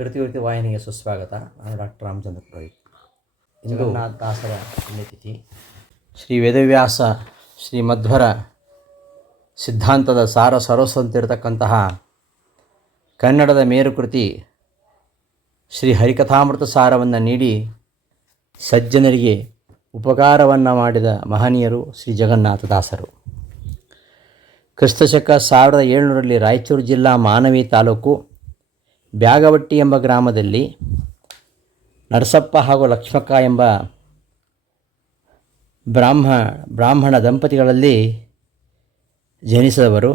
ಕೃತಿವೃತ್ತಿ ವಾಹಿನಿಗೆ ಸುಸ್ವಾಗತ. ನಾನು ಡಾಕ್ಟರ್ ರಾಮಚಂದ್ರ ಪುರೋಹಿತ್. ಜಗನ್ನಾಥ ದಾಸರ ಪುಣ್ಯತಿಥಿ. ಶ್ರೀ ವೇದವ್ಯಾಸ ಶ್ರೀ ಮಧ್ವರ ಸಿದ್ಧಾಂತದ ಸಾರ ಸರೋಸಂತಿರತಕ್ಕಂತಹ ಕನ್ನಡದ ಮೇರುಕೃತಿ ಶ್ರೀ ಹರಿಕಥಾಮೃತ ಸಾರವನ್ನು ನೀಡಿ ಸಜ್ಜನರಿಗೆ ಉಪಕಾರವನ್ನು ಮಾಡಿದ ಮಹನೀಯರು ಶ್ರೀ ಜಗನ್ನಾಥ ದಾಸರು. ಕ್ರಿಸ್ತಶಕ 1700ರಲ್ಲಿ ರಾಯಚೂರು ಜಿಲ್ಲಾ ಮಾನವಿ ತಾಲೂಕು ಬ್ಯಾಗವಟ್ಟಿ ಎಂಬ ಗ್ರಾಮದಲ್ಲಿ ನರಸಪ್ಪ ಹಾಗೂ ಲಕ್ಷ್ಮಕ್ಕ ಎಂಬ ಬ್ರಾಹ್ಮಣ ದಂಪತಿಗಳಲ್ಲಿ ಜನಿಸಿದವರು.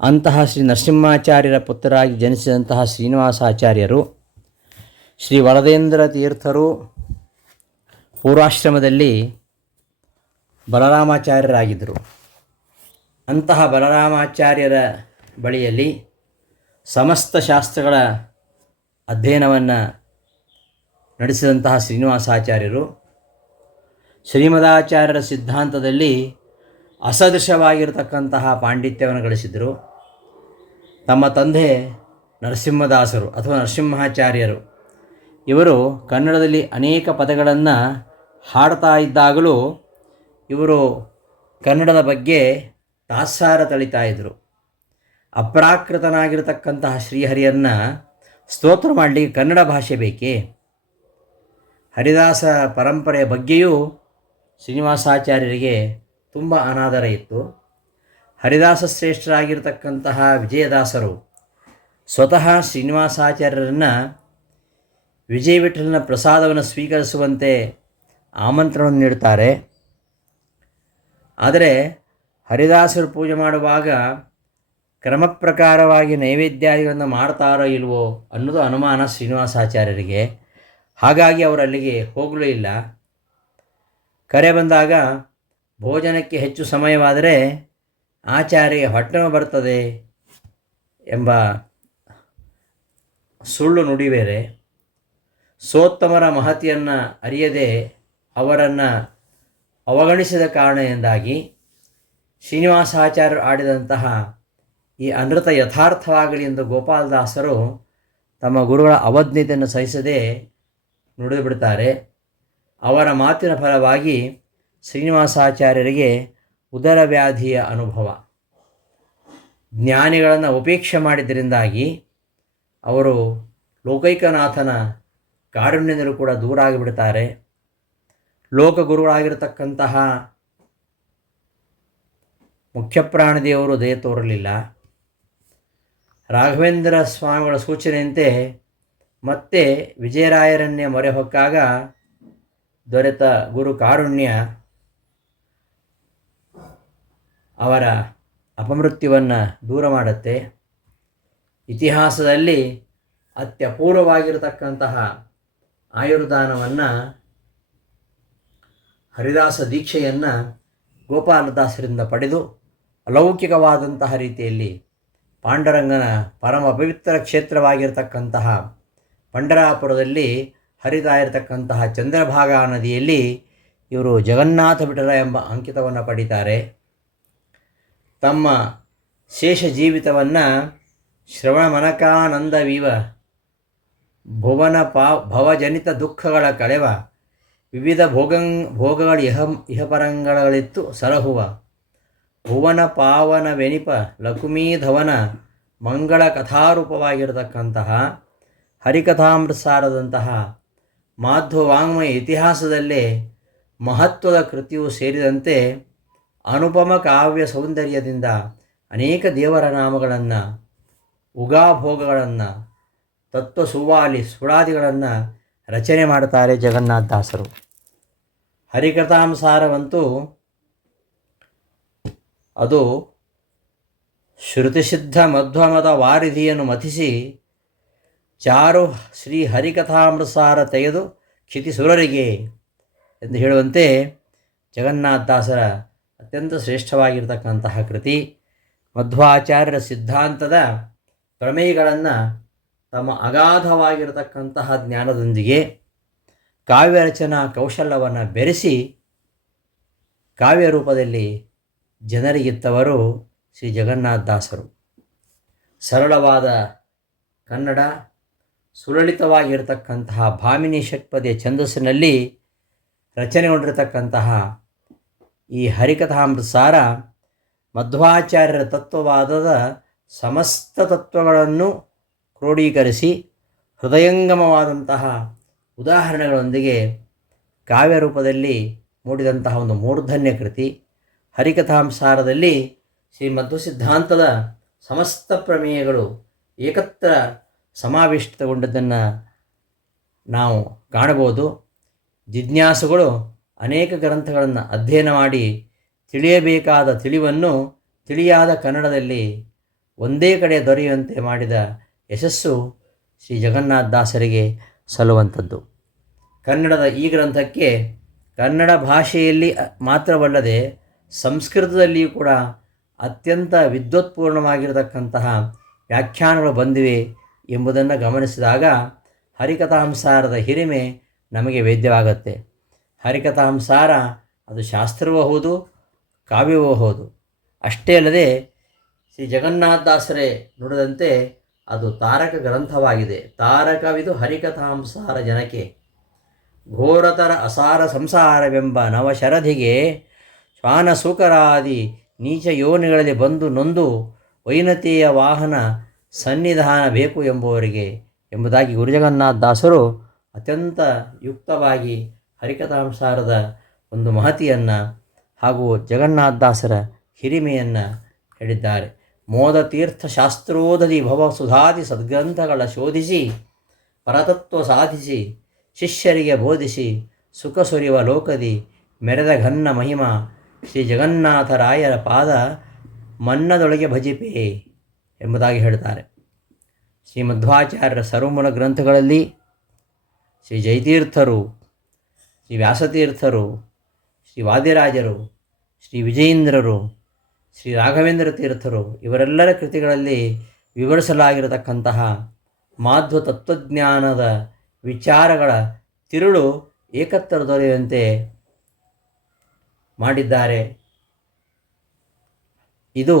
ಅಂತಹ ಶ್ರೀ ನರಸಿಂಹಾಚಾರ್ಯರ ಪುತ್ರರಾಗಿ ಜನಿಸಿದಂತಹ ಶ್ರೀನಿವಾಸಾಚಾರ್ಯರು ಶ್ರೀ ವರದೇಂದ್ರ ತೀರ್ಥರು ಪೂರ್ವಾಶ್ರಮದಲ್ಲಿ ಬಲರಾಮಾಚಾರ್ಯರಾಗಿದ್ದರು. ಅಂತಹ ಬಲರಾಮಾಚಾರ್ಯರ ಬಳಿಯಲ್ಲಿ ಸಮಸ್ತ ಶಾಸ್ತ್ರಗಳ ಅಧ್ಯಯನವನ್ನು ನಡೆಸಿದಂತಹ ಶ್ರೀನಿವಾಸಾಚಾರ್ಯರು ಶ್ರೀಮದಾಚಾರ್ಯರ ಸಿದ್ಧಾಂತದಲ್ಲಿ ಅಸದೃಶವಾಗಿರತಕ್ಕಂತಹ ಪಾಂಡಿತ್ಯವನ್ನು ಗಳಿಸಿದರು. ತಮ್ಮ ತಂದೆ ನರಸಿಂಹದಾಸರು ಅಥವಾ ನರಸಿಂಹಾಚಾರ್ಯರು ಇವರು ಕನ್ನಡದಲ್ಲಿ ಅನೇಕ ಪದಗಳನ್ನು ಹಾಡ್ತಾ ಇದ್ದಾಗಲೂ ಇವರು ಕನ್ನಡದ ಬಗ್ಗೆ ತಾತ್ಸಾರ ತಳಿತಾ ಇದ್ದರು. ಅಪ್ರಾಕೃತನಾಗಿರತಕ್ಕಂತಹ ಶ್ರೀಹರಿಯನ್ನು ಸ್ತೋತ್ರ ಮಾಡಲಿಕ್ಕೆ ಕನ್ನಡ ಭಾಷೆ ಬೇಕೇ. ಹರಿದಾಸ ಪರಂಪರೆಯ ಬಗ್ಗೆಯೂ ಶ್ರೀನಿವಾಸಾಚಾರ್ಯರಿಗೆ ತುಂಬ ಅನಾದರ ಇತ್ತು. ಹರಿದಾಸ ಶ್ರೇಷ್ಠರಾಗಿರತಕ್ಕಂತಹ ವಿಜಯದಾಸರು ಸ್ವತಃ ಶ್ರೀನಿವಾಸಾಚಾರ್ಯರನ್ನು ವಿಜಯ ವಿಠಲನ ಪ್ರಸಾದವನ್ನು ಸ್ವೀಕರಿಸುವಂತೆ ಆಮಂತ್ರಣವನ್ನು ನೀಡುತ್ತಾರೆ. ಆದರೆ ಹರಿದಾಸರು ಪೂಜೆ ಮಾಡುವಾಗ ಕ್ರಮ ಪ್ರಕಾರವಾಗಿ ನೈವೇದ್ಯಾದಿಗಳನ್ನು ಮಾಡ್ತಾರೋ ಇಲ್ವೋ ಅನ್ನೋದು ಅನುಮಾನ ಶ್ರೀನಿವಾಸಾಚಾರ್ಯರಿಗೆ. ಹಾಗಾಗಿ ಅವರು ಅಲ್ಲಿಗೆ ಹೋಗಲೂ ಇಲ್ಲ. ಕರೆ ಬಂದಾಗ ಭೋಜನಕ್ಕೆ ಹೆಚ್ಚು ಸಮಯವಾದರೆ ಆಚಾರ್ಯ ಹೊಟ್ಟೆ ಬರ್ತದೆ ಎಂಬ ಸುಳ್ಳು ನುಡಿ ಬೇರೆ. ಸೋತ್ತಮರ ಮಹತಿಯನ್ನು ಅರಿಯದೆ ಅವರನ್ನು ಅವಗಣಿಸಿದ ಕಾರಣದಿಂದಾಗಿ ಶ್ರೀನಿವಾಸಾಚಾರ್ಯರು ಆಡಿದಂತಹ ಈ ಅನೃತ ಯಥಾರ್ಥವಾಗಲಿ ಎಂದು ಗೋಪಾಲದಾಸರು ತಮ್ಮ ಗುರುಗಳ ಅವಜ್ಞತೆಯನ್ನು ಸಹಿಸದೆ ನುಡಿದು ಬಿಡ್ತಾರೆ. ಅವರ ಮಾತಿನ ಫಲವಾಗಿ ಶ್ರೀನಿವಾಸಾಚಾರ್ಯರಿಗೆ ಉದರ ವ್ಯಾಧಿಯ ಅನುಭವ, ಜ್ಞಾನಿಗಳನ್ನು ಉಪೇಕ್ಷೆ ಮಾಡಿದ್ದರಿಂದಾಗಿ ಅವರು ಲೋಕೈಕನಾಥನ ಕಾರುಣ್ಯದಿಂದಲೂ ಕೂಡ ದೂರ ಆಗಿಬಿಡ್ತಾರೆ. ಲೋಕಗುರುಗಳಾಗಿರತಕ್ಕಂತಹ ಮುಖ್ಯಪ್ರಾಣದೇವರು ದಯ ತೋರಲಿಲ್ಲ. ರಾಘವೇಂದ್ರ ಸ್ವಾಮಿಗಳ ಸೂಚನೆಯಂತೆ ಮತ್ತೆ ವಿಜಯರಾಯರನ್ನೇ ಮೊರೆ ಹೊಕ್ಕಾಗ ದೊರೆತ ಗುರು ಕಾರುಣ್ಯ ಅವರ ಅಪಮೃತ್ಯುವನ್ನು ದೂರ ಮಾಡುತ್ತೆ. ಇತಿಹಾಸದಲ್ಲಿ ಅತ್ಯಪೂರ್ವವಾಗಿರತಕ್ಕಂತಹ ಆಯುರ್ದಾನವನ್ನು ಹರಿದಾಸ ದೀಕ್ಷೆಯನ್ನು ಗೋಪಾಲದಾಸರಿಂದ ಪಡೆದು ಅಲೌಕಿಕವಾದಂತಹ ರೀತಿಯಲ್ಲಿ ಪಾಂಡುರಂಗನ ಪರಮ ಪವಿತ್ರ ಕ್ಷೇತ್ರವಾಗಿರತಕ್ಕಂತಹ ಪಂಢರಾಪುರದಲ್ಲಿ ಹರಿತಾ ಇರತಕ್ಕಂತಹ ಚಂದ್ರಭಾಗಾ ನದಿಯಲ್ಲಿ ಇವರು ಜಗನ್ನಾಥ ವಿಠಲ ಎಂಬ ಅಂಕಿತವನ್ನು ಪಡೀತಾರೆ. ತಮ್ಮ ಶೇಷ ಜೀವಿತವನ್ನು ಶ್ರವಣ ಮನಕಾನಂದವಿವ ಭವಜನಿತ ದುಃಖಗಳ ಕಳೆವ ವಿವಿಧ ಭೋಗಗಳ ಇಹಪರಂಗಳಿತ್ತು ಸಲಹುವ ಭುವನ ಪಾವನ ವೆನಿಪ ಲಕುಮೀಧವನ ಮಂಗಳ ಕಥಾರೂಪವಾಗಿರತಕ್ಕಂತಹ ಹರಿಕಥಾಮೃತಸಾರದಂತಹ ಮಾಧ್ವ ವಾಂಗ್ಮಯ ಇತಿಹಾಸದಲ್ಲೇ ಮಹತ್ವದ ಕೃತಿಯು ಸೇರಿದಂತೆ ಅನುಪಮ ಕಾವ್ಯ ಸೌಂದರ್ಯದಿಂದ ಅನೇಕ ದೇವರ ನಾಮಗಳನ್ನು, ಉಗಾಭೋಗಗಳನ್ನು, ತತ್ವ ಸುವಾಲಿ ಸುಳಾದಿಗಳನ್ನು ರಚನೆ ಮಾಡುತ್ತಾರೆ ಜಗನ್ನಾಥದಾಸರು. ಹರಿಕಥಾಂಸಾರವಂತೂ ಅದು ಶ್ರುತಿಸಿದ್ಧ ಮಧ್ವಮದ ವಾರಿಧಿಯನ್ನು ಮಥಿಸಿ ಚಾರು ಶ್ರೀ ಹರಿಕಥಾಮೃತಸಾರ ತೆಗೆದು ಕ್ಷಿತಿಸುರರಿಗೆ ಎಂದು ಹೇಳುವಂತೆ ಜಗನ್ನಾಥದಾಸರ ಅತ್ಯಂತ ಶ್ರೇಷ್ಠವಾಗಿರತಕ್ಕಂತಹ ಕೃತಿ. ಮಧ್ವಾಚಾರ್ಯರ ಸಿದ್ಧಾಂತದ ಪ್ರಮೇಯಗಳನ್ನು ತಮ್ಮ ಅಗಾಧವಾಗಿರತಕ್ಕಂತಹ ಜ್ಞಾನದೊಂದಿಗೆ ಕಾವ್ಯ ರಚನಾ ಕೌಶಲ್ಯವನ್ನು ಬೆರೆಸಿ ಕಾವ್ಯ ರೂಪದಲ್ಲಿ ಜನರಿಗಿತ್ತವರು ಶ್ರೀ ಜಗನ್ನಾಥದಾಸರು. ಸರಳವಾದ ಕನ್ನಡ ಸುಲಲಿತವಾಗಿರತಕ್ಕಂತಹ ಭಾಮಿನಿ ಷಟ್ಪದಿಯ ಛಂದಸ್ಸಿನಲ್ಲಿ ರಚನೆಗೊಂಡಿರತಕ್ಕಂತಹ ಈ ಹರಿಕಥಾಮೃತಸಾರ ಮಧ್ವಾಚಾರ್ಯರ ತತ್ವವಾದದ ಸಮಸ್ತ ತತ್ವಗಳನ್ನು ಕ್ರೋಢೀಕರಿಸಿ ಹೃದಯಂಗಮವಾದಂತಹ ಉದಾಹರಣೆಗಳೊಂದಿಗೆ ಕಾವ್ಯ ರೂಪದಲ್ಲಿ ಮೂಡಿದಂತಹ ಒಂದು ಮೂರ್ಧನ್ಯ ಕೃತಿ. ಹರಿಕಥಾಂಸಾರದಲ್ಲಿ ಶ್ರೀ ಮಧ್ವ ಸಿದ್ಧಾಂತದ ಸಮಸ್ತ ಪ್ರಮೇಯಗಳು ಏಕತ್ರ ಸಮಾವಿಷ್ಟಗೊಂಡದ್ದನ್ನು ನಾವು ಕಾಣಬಹುದು. ಜಿಜ್ಞಾಸುಗಳು ಅನೇಕ ಗ್ರಂಥಗಳನ್ನು ಅಧ್ಯಯನ ಮಾಡಿ ತಿಳಿಯಬೇಕಾದ ತಿಳಿವನ್ನು ತಿಳಿಯಾದ ಕನ್ನಡದಲ್ಲಿ ಒಂದೇ ಕಡೆ ದೊರೆಯುವಂತೆ ಮಾಡಿದ ಯಶಸ್ಸು ಶ್ರೀ ಜಗನ್ನಾಥದಾಸರಿಗೆ ಸಲ್ಲುವಂಥದ್ದು. ಕನ್ನಡದ ಈ ಗ್ರಂಥಕ್ಕೆ ಕನ್ನಡ ಭಾಷೆಯಲ್ಲಿ ಮಾತ್ರವಲ್ಲದೆ ಸಂಸ್ಕೃತದಲ್ಲಿಯೂ ಕೂಡ ಅತ್ಯಂತ ವಿದ್ವತ್ಪೂರ್ಣವಾಗಿರತಕ್ಕಂತಹ ವ್ಯಾಖ್ಯಾನಗಳು ಬಂದಿವೆ ಎಂಬುದನ್ನು ಗಮನಿಸಿದಾಗ ಹರಿಕಥಾಂಸಾರದ ಹಿರಿಮೆ ನಮಗೆ ವೇದ್ಯವಾಗುತ್ತೆ. ಹರಿಕಥಾಂಸಾರ ಅದು ಶಾಸ್ತ್ರವೂ ಹೌದು, ಕಾವ್ಯವೂ ಹೌದು. ಅಷ್ಟೇ ಅಲ್ಲದೆ ಶ್ರೀ ಜಗನ್ನಾಥದಾಸರೇ ನುಡಿದಂತೆ ಅದು ತಾರಕ ಗ್ರಂಥವಾಗಿದೆ. ತಾರಕವಿದು ಹರಿಕಥಾಂಸಾರ ಜನಕ್ಕೆ ಘೋರತರ ಅಸಾರ ಸಂಸಾರವೆಂಬ ನವಶರಧಿಗೆ ಶ್ವಾನಸೂಕರಾದಿ ನೀಚ ಯೋನಿಗಳಲ್ಲಿ ಬಂದು ನೊಂದು ವೈನತೆಯ ವಾಹನ ಸನ್ನಿಧಾನ ಬೇಕು ಎಂಬುವರಿಗೆ ಎಂಬುದಾಗಿ ಗುರುಜಗನ್ನಾಥದಾಸರು ಅತ್ಯಂತ ಯುಕ್ತವಾಗಿ ಹರಿಕಥಾಂಸಾರದ ಒಂದು ಮಹತಿಯನ್ನು ಹಾಗೂ ಜಗನ್ನಾಥದಾಸರ ಹಿರಿಮೆಯನ್ನು ಹೇಳಿದ್ದಾರೆ. ಮೋದತೀರ್ಥ ಶಾಸ್ತ್ರೋದಧಿ ಭವ ಸುಧಾದಿ ಸದ್ಗ್ರಂಥಗಳ ಶೋಧಿಸಿ ಪರತತ್ವ ಸಾಧಿಸಿ ಶಿಷ್ಯರಿಗೆ ಬೋಧಿಸಿ ಸುಖ ಸುರಿವ ಲೋಕದಿ ಮೆರೆದ ಘನ್ನ ಮಹಿಮಾ ಶ್ರೀ ಜಗನ್ನಾಥರಾಯರ ಪಾದ ಮನ್ನದೊಳಗೆ ಭಜಿಪೆ ಎಂಬುದಾಗಿ ಹೇಳ್ತಾರೆ. ಶ್ರೀ ಮಧ್ವಾಚಾರ್ಯರ ಸರ್ವಮೂಲ ಗ್ರಂಥಗಳಲ್ಲಿ ಶ್ರೀ ಜಯತೀರ್ಥರು, ಶ್ರೀ ವ್ಯಾಸತೀರ್ಥರು, ಶ್ರೀ ವಾದಿರಾಜರು, ಶ್ರೀ ವಿಜಯೇಂದ್ರರು, ಶ್ರೀ ರಾಘವೇಂದ್ರ ತೀರ್ಥರು ಇವರೆಲ್ಲರ ಕೃತಿಗಳಲ್ಲಿ ವಿವರಿಸಲಾಗಿರತಕ್ಕಂತಹ ಮಾಧ್ವ ತತ್ವಜ್ಞಾನದ ವಿಚಾರಗಳ ತಿರುಳು ಏಕತ್ರ ದೊರೆಯುವಂತೆ ಮಾಡಿದ್ದಾರೆ. ಇದು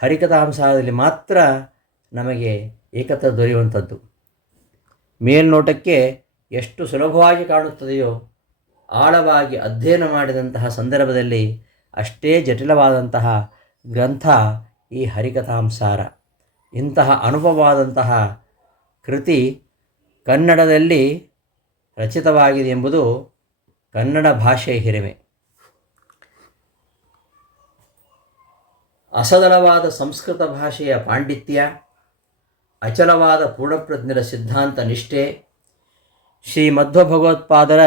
ಹರಿಕಥಾಂಸಾರದಲ್ಲಿ ಮಾತ್ರ ನಮಗೆ ಏಕತ್ರ ದೊರೆಯುವಂಥದ್ದು. ಮೇಲ್ನೋಟಕ್ಕೆ ಎಷ್ಟು ಸುಲಭವಾಗಿ ಕಾಣುತ್ತದೆಯೋ ಆಳವಾಗಿ ಅಧ್ಯಯನ ಮಾಡಿದಂತಹ ಸಂದರ್ಭದಲ್ಲಿ ಅಷ್ಟೇ ಜಟಿಲವಾದಂತಹ ಗ್ರಂಥ ಈ ಹರಿಕಥಾಂಸಾರ. ಇಂತಹ ಅನುಭವವಾದಂತಹ ಕೃತಿ ಕನ್ನಡದಲ್ಲಿ ರಚಿತವಾಗಿದೆ ಎಂಬುದು ಕನ್ನಡ ಭಾಷೆಯ ಹಿರಿಮೆ. ಅಸದಳವಾದ ಸಂಸ್ಕೃತ ಭಾಷೆಯ ಪಾಂಡಿತ್ಯ, ಅಚಲವಾದ ಪೂರ್ಣಪ್ರಜ್ಞರ ಸಿದ್ಧಾಂತ ನಿಷ್ಠೆ, ಶ್ರೀ ಮಧ್ವ ಭಗವತ್ಪಾದರ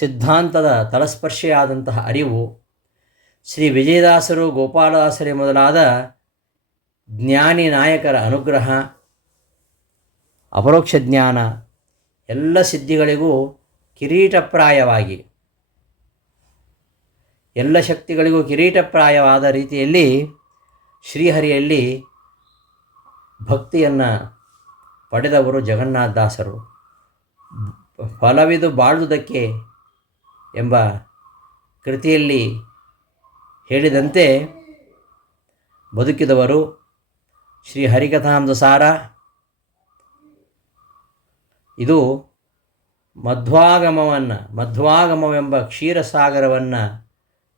ಸಿದ್ಧಾಂತದ ತಲಸ್ಪರ್ಶೆಯಾದಂತಹ ಅರಿವು, ಶ್ರೀ ವಿಜಯದಾಸರು, ಗೋಪಾಲದಾಸರೇ ಮೊದಲಾದ ಜ್ಞಾನಿ ನಾಯಕರ ಅನುಗ್ರಹ, ಅಪರೋಕ್ಷ ಜ್ಞಾನ ಎಲ್ಲ ಸಿದ್ಧಿಗಳಿಗೂ ಕಿರೀಟಪ್ರಾಯವಾಗಿ, ಎಲ್ಲ ಶಕ್ತಿಗಳಿಗೂ ಕಿರೀಟಪ್ರಾಯವಾದ ರೀತಿಯಲ್ಲಿ ಶ್ರೀಹರಿಯಲ್ಲಿ ಭಕ್ತಿಯನ್ನು ಪಡೆದವರು ಜಗನ್ನಾಥದಾಸರು. ಫಲವಿದು ಬಾಳುವುದಕ್ಕೆ ಎಂಬ ಕೃತಿಯಲ್ಲಿ ಹೇಳಿದಂತೆ ಬದುಕಿದವರು. ಶ್ರೀ ಹರಿಕಥಾಮೃತಸಾರ ಇದು ಮಧ್ವಾಗಮವೆಂಬ ಕ್ಷೀರಸಾಗರವನ್ನು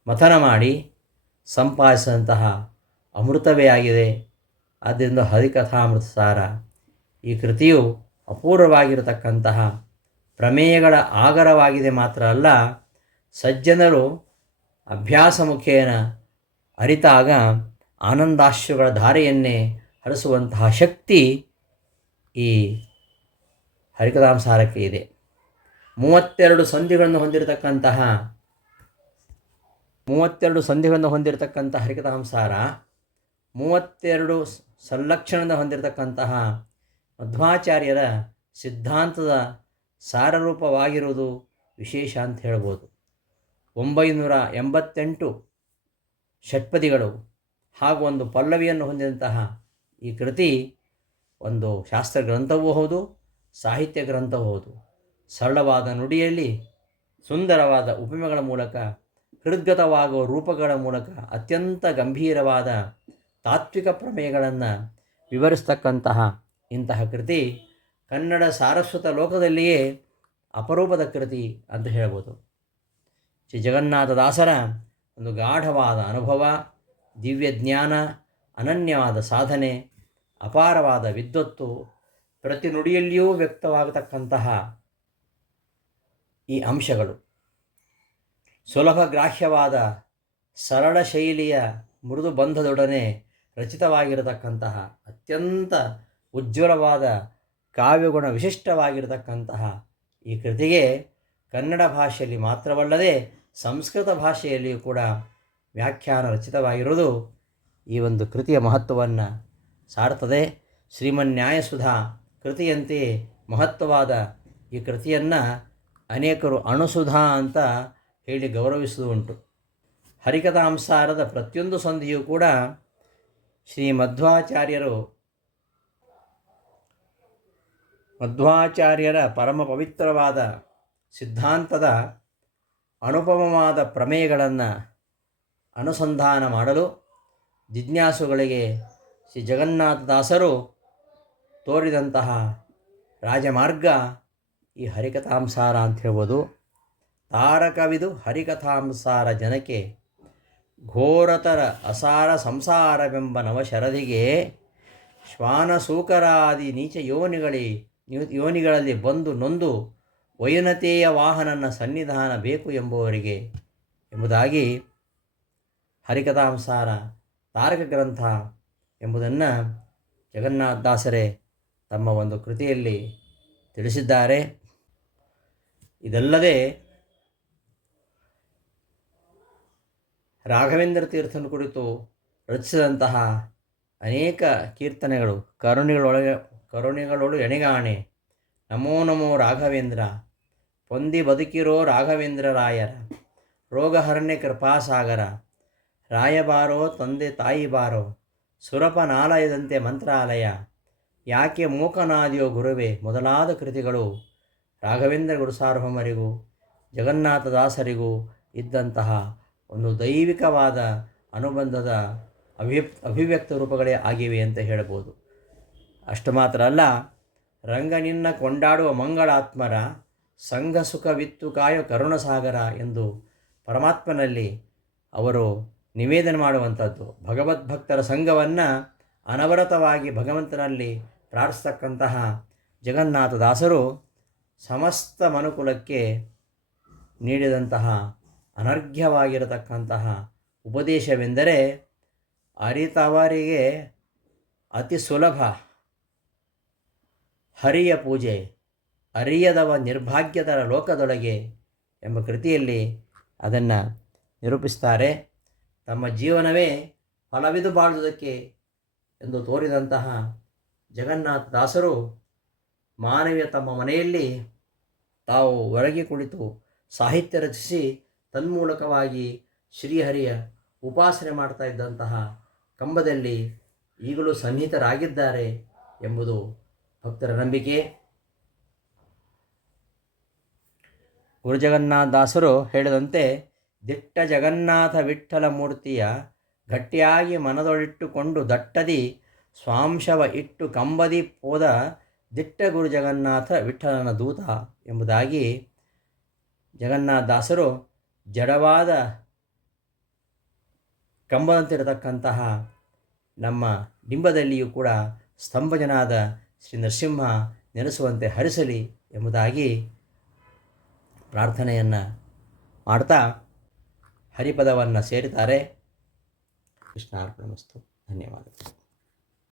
ಮಥನ ಮಾಡಿ ಸಂಪಾದಿಸಿದಂತಹ ಅಮೃತವೇ ಆಗಿದೆ. ಆದ್ದರಿಂದ ಹರಿಕಥಾಮೃತಸಾರ ಈ ಕೃತಿಯು ಅಪೂರ್ವವಾಗಿರತಕ್ಕಂತಹ ಪ್ರಮೇಯಗಳ ಆಗರವಾಗಿದೆ ಮಾತ್ರ ಅಲ್ಲ, ಸಜ್ಜನರು ಅಭ್ಯಾಸ ಮುಖೇನ ಅರಿತಾಗ ಆನಂದಾಶ್ರುಗಳ ಧಾರೆಯನ್ನೇ ಹರಿಸುವಂತಹ ಶಕ್ತಿ ಈ ಹರಿಕಥಾಂಸಾರಕ್ಕೆ ಇದೆ. 32 ಸಂಧಿಗಳನ್ನು ಹೊಂದಿರತಕ್ಕಂತಹ ಹರಿಕಥಾಂಸಾರ, 32 ಸಂಲಕ್ಷಣದ ಹೊಂದಿರತಕ್ಕಂತಹ ಮಧ್ವಾಚಾರ್ಯರ ಸಿದ್ಧಾಂತದ ಸಾರರೂಪವಾಗಿರುವುದು ವಿಶೇಷ ಅಂತ ಹೇಳ್ಬೋದು. 988 ಷಟ್ಪದಿಗಳು ಹಾಗೂ ಒಂದು ಪಲ್ಲವಿಯನ್ನು ಹೊಂದಿದಂತಹ ಈ ಕೃತಿ ಒಂದು ಶಾಸ್ತ್ರ ಗ್ರಂಥವೂ ಹೌದು, ಸಾಹಿತ್ಯ ಗ್ರಂಥವೂ ಹೌದು. ಸರಳವಾದ ನುಡಿಯಲ್ಲಿ ಸುಂದರವಾದ ಉಪಮೆಗಳ ಮೂಲಕ, ಹೃದ್ಗತವಾಗುವ ರೂಪಗಳ ಮೂಲಕ ಅತ್ಯಂತ ಗಂಭೀರವಾದ ತಾತ್ವಿಕ ಪ್ರಮೇಯಗಳನ್ನು ವಿವರಿಸ್ತಕ್ಕಂತಹ ಇಂತಹ ಕೃತಿ ಕನ್ನಡ ಸಾರಸ್ವತ ಲೋಕದಲ್ಲಿಯೇ ಅಪರೂಪದ ಕೃತಿ ಅಂತ ಹೇಳ್ಬೋದು. ಶ್ರೀ ಜಗನ್ನಾಥದಾಸರ ಒಂದು ಗಾಢವಾದ ಅನುಭವ, ದಿವ್ಯ ಜ್ಞಾನ, ಅನನ್ಯವಾದ ಸಾಧನೆ, ಅಪಾರವಾದ ವಿದ್ವತ್ತು, ಪ್ರತಿ ನುಡಿಯಲ್ಲಿಯೂ ವ್ಯಕ್ತವಾಗತಕ್ಕಂತಹ ಈ ಅಂಶಗಳು, ಸುಲಭ ಗ್ರಾಹ್ಯವಾದ ಸರಳ ಶೈಲಿಯ ಮೃದು ಬಂಧದೊಡನೆ ರಚಿತವಾಗಿರತಕ್ಕಂತಹ ಅತ್ಯಂತ ಉಜ್ವಲವಾದ ಕಾವ್ಯಗುಣ ವಿಶಿಷ್ಟವಾಗಿರತಕ್ಕಂತಹ ಈ ಕೃತಿಗೆ ಕನ್ನಡ ಭಾಷೆಯಲ್ಲಿ ಮಾತ್ರವಲ್ಲದೆ ಸಂಸ್ಕೃತ ಭಾಷೆಯಲ್ಲಿಯೂ ಕೂಡ ವ್ಯಾಖ್ಯಾನ ರಚಿತವಾಗಿರುವುದು ಈ ಒಂದು ಕೃತಿಯ ಮಹತ್ವವನ್ನು ಸಾರ್ತದೆ. ಶ್ರೀಮನ್ಯಾಯಸುಧಾ ಕೃತಿಯಂತೆಯೇ ಮಹತ್ವವಾದ ಈ ಕೃತಿಯನ್ನು ಅನೇಕರು ಅಣುಸುಧಾ ಅಂತ ಹೇಳಿ ಗೌರವಿಸುವುದುಂಟು. ಹರಿಕಥಾಂಸಾರದ ಪ್ರತಿಯೊಂದು ಸಂಧಿಯೂ ಕೂಡ ಶ್ರೀ ಮಧ್ವಾಚಾರ್ಯರ ಪರಮ ಪವಿತ್ರವಾದ ಸಿದ್ಧಾಂತದ ಅನುಪಮವಾದ ಪ್ರಮೇಯಗಳನ್ನು ಅನುಸಂಧಾನ ಮಾಡಲು ಜಿಜ್ಞಾಸುಗಳಿಗೆ ಶ್ರೀ ಜಗನ್ನಾಥದಾಸರು ತೋರಿದಂತಹ ರಾಜಮಾರ್ಗ ಈ ಹರಿಕಥಾಂಸಾರ ಅಂತ ಹೇಳ್ಬೋದು. ತಾರಕವಿದು ಹರಿಕಥಾಂಸಾರ ಜನಕ್ಕೆ ಘೋರತರ ಅಸಾರ ಸಂಸಾರವೆಂಬ ನವಶರದಿಗೆ ಶ್ವಾನಸೂಕರಾದಿ ನೀಚ ಯೋನಿಗಳಲ್ಲಿ ಬಂದು ನೊಂದು ವೈನತೆಯ ವಾಹನನ ಸನ್ನಿಧಾನ ಬೇಕು ಎಂಬುವರಿಗೆ ಎಂಬುದಾಗಿ ಹರಿಕಥಾಂಸಾರ ತಾರಕ ಗ್ರಂಥ ಎಂಬುದನ್ನು ಜಗನ್ನಾಥದಾಸರೇ ತಮ್ಮ ಒಂದು ಕೃತಿಯಲ್ಲಿ ತಿಳಿಸಿದ್ದಾರೆ. ಇದಲ್ಲದೆ ರಾಘವೇಂದ್ರ ತೀರ್ಥನ ಕುರಿತು ರಚಿಸಿದಂತಹ ಅನೇಕ ಕೀರ್ತನೆಗಳು, ಕರುಣೆಗಳೊಳು ಎಣೆಗಾಣೆ, ನಮೋ ನಮೋ ರಾಘವೇಂದ್ರ, ಪೊಂದಿ ಬದುಕಿರೋ ರಾಘವೇಂದ್ರ ರಾಯರ, ರೋಗಹರಣ್ಯ ಕೃಪಾಸಾಗರ, ರಾಯಬಾರೋ ತಂದೆ ತಾಯಿ ಬಾರೋ, ಸುರಪನಾಲಯದಂತೆ ಮಂತ್ರಾಲಯ, ಯಾಕೆ ಮೂಕನಾದಿಯೋ ಗುರುವೆ ಮೊದಲಾದ ಕೃತಿಗಳು ರಾಘವೇಂದ್ರ ಗುರುಸಾರ್ವಭೌಮರಿಗೂ ಜಗನ್ನಾಥದಾಸರಿಗೂ ಇದ್ದಂತಹ ಒಂದು ದೈವಿಕವಾದ ಅನುಬಂಧದ ಅಭಿವ್ಯಕ್ತ ರೂಪಗಳೇ ಆಗಿವೆ ಅಂತ ಹೇಳ್ಬೋದು. ಅಷ್ಟು ಮಾತ್ರ ಅಲ್ಲ, ರಂಗನಿನ್ನ ಕೊಂಡಾಡುವ ಮಂಗಳಾತ್ಮರ ಸಂಘ ಸುಖವಿತ್ತು ಕಾಯೋ ಕರುಣಸಾಗರ ಎಂದು ಪರಮಾತ್ಮನಲ್ಲಿ ಅವರು ನಿವೇದನೆ ಮಾಡುವಂಥದ್ದು. ಭಗವದ್ಭಕ್ತರ ಸಂಘವನ್ನು ಅನವರತವಾಗಿ ಭಗವಂತನಲ್ಲಿ ಪ್ರಾರ್ಥಿಸ್ತಕ್ಕಂತಹ ಜಗನ್ನಾಥದಾಸರು ಸಮಸ್ತ ಮನುಕುಲಕ್ಕೆ ನೀಡಿದಂತಹ ಅನರ್ಘ್ಯವಾಗಿರತಕ್ಕಂತಹ ಉಪದೇಶವೆಂದರೆ ಅರಿತವರಿಗೆ ಅತಿ ಸುಲಭ ಹರಿಯ ಪೂಜೆ, ಅರಿಯದವ ನಿರ್ಭಾಗ್ಯತರ ಲೋಕದೊಳಗೆ ಎಂಬ ಕೃತಿಯಲ್ಲಿ ಅದನ್ನು ನಿರೂಪಿಸ್ತಾರೆ. ತಮ್ಮ ಜೀವನವೇ ಫಲವಿದು ಬಾಳುವುದಕ್ಕೆ ಎಂದು ತೋರಿದಂತಹ ಜಗನ್ನಾಥದಾಸರು ಮಾನವೀಯ ತಮ್ಮ ಮನೆಯಲ್ಲಿ ತಾವು ಹೊರಗೆ ಕುಳಿತು ಸಾಹಿತ್ಯ ರಚಿಸಿ ತನ್ಮೂಲಕವಾಗಿ ಶ್ರೀಹರಿಯ ಉಪಾಸನೆ ಮಾಡ್ತಾ ಇದ್ದಂತಹ ಕಂಬದಲ್ಲಿ ಈಗಲೂ ಸನ್ನಿಹಿತರಾಗಿದ್ದಾರೆ ಎಂಬುದು ಭಕ್ತರ ನಂಬಿಕೆ. ಗುರುಜಗನ್ನಾಥದಾಸರು ಹೇಳಿದಂತೆ, ದಿಟ್ಟ ಜಗನ್ನಾಥ ವಿಠ್ಠಲ ಮೂರ್ತಿಯ ಗಟ್ಟಿಯಾಗಿ ಮನದೊಳಿಟ್ಟುಕೊಂಡು ದಟ್ಟದಿ ಸ್ವಾಂಶವ ಇಟ್ಟು ಕಂಬದಿ ಪೋದ ದಿಟ್ಟ ಗುರು ಜಗನ್ನಾಥ ವಿಠ್ಠಲನ ದೂತ ಎಂಬುದಾಗಿ ಜಗನ್ನಾಥದಾಸರು ಜಡವಾದ ಕಂಬದಂತಿರತಕ್ಕಂತಹ ನಮ್ಮ ಡಿಂಬದಲ್ಲಿಯೂ ಕೂಡ ಸ್ತಂಭಜನಾದ ಶ್ರೀ ನರಸಿಂಹ ನೆಲೆಸುವಂತೆ ಹರಿಸಲಿ ಎಂಬುದಾಗಿ ಪ್ರಾರ್ಥನೆಯನ್ನು ಮಾಡ್ತಾ ಹರಿಪದವನ್ನು ಸೇರಿದ್ದಾರೆ. ಕೃಷ್ಣಾರ್ಪಣಮಸ್ತು. ಧನ್ಯವಾದಗಳು.